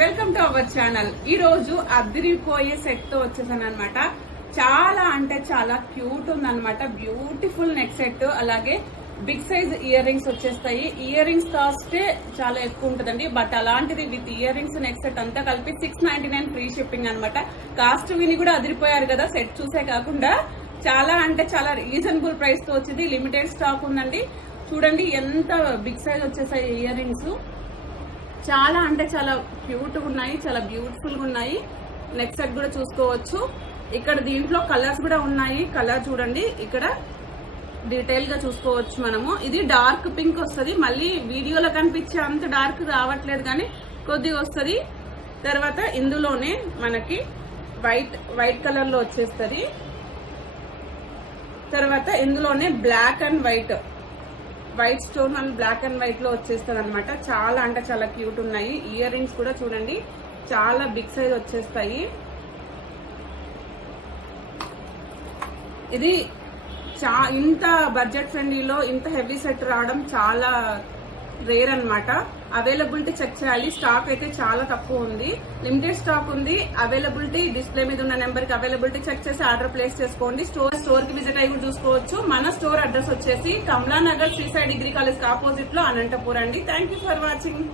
Welcome to our channel. ఈ రోజు అదిరిపోయే సెట్ తో వచ్చేసాను అనమాట. చాలా అంటే చాలా క్యూట్ ఉందన్నమాట. బ్యూటిఫుల్ నెక్ సెట్, అలాగే బిగ్ సైజ్ ఇయర్ రింగ్స్ వచ్చేస్తాయి. ఇయర్ రింగ్స్ కాస్ట్ చాలా ఎక్కువ ఉంటుందండి, బట్ అలాంటిది with ear rings neck set అంతా కలిపి 699 ఫ్రీ షిప్పింగ్ అనమాట. కాస్ట్ విని కూడా అదిరిపోయారు కదా, సెట్ చూసే కాకుండా చాలా అంటే చాలా రీజనబుల్ ప్రైస్ తో వచ్చింది. లిమిటెడ్ స్టాక్ ఉందండి. చూడండి ఎంత బిగ్ సైజ్ వచ్చేసాయి ఇయర్ రింగ్స్. చాలా అంటే చాలా క్యూట్ గా ఉన్నాయి, చాలా బ్యూటిఫుల్ గా ఉన్నాయి. నెక్ సెట్ కూడా చూసుకోవచ్చు. ఇక్కడ దీంట్లో కలర్స్ కూడా ఉన్నాయి. కలర్ చూడండి, ఇక్కడ డీటెయిల్ గా చూసుకోవచ్చు మనము. ఇది డార్క్ పింక్ వస్తుంది, మళ్ళీ వీడియోలో కనిపించే అంత డార్క్ రావట్లేదు కానీ కొద్దిగా వస్తుంది. తర్వాత ఇందులోనే మనకి వైట్ కలర్ లో వచ్చేస్తుంది. తర్వాత ఇందులోనే black and white stone and black and white లో వచ్చేస్తుంది అనమాట. చాలా అంటే చాలా క్యూట్ ఉన్నాయి. ఇయర్ రింగ్స్ కూడా చూడండి, చాలా బిగ్ సైజ్ వచ్చేస్తాయి. ఇది ఇంత బడ్జెట్ ఫ్రెండ్లీలో ఇంత హెవీ సెట్ రావడం చాలా రేర్ అనమాట. అవైలబిలిటీ చెక్ చేయాలి. స్టాక్ అయితే చాలా తక్కువ ఉంది, లిమిటెడ్ స్టాక్ ఉంది. అవైలబిలిటీ డిస్ప్లే మీద ఉన్న నెంబర్ కి అవైలబిలిటీ చెక్ చేసి ఆర్డర్ ప్లేస్ చేసుకోండి. స్టోర్ కి విజిట్ అయ్యి కూడా చూసుకోవచ్చు. మన స్టోర్ అడ్రస్ వచ్చేసి Kamalanagar Sri Sai degree college opposite లో అనంతపూర్ అండి. Thank you for watching.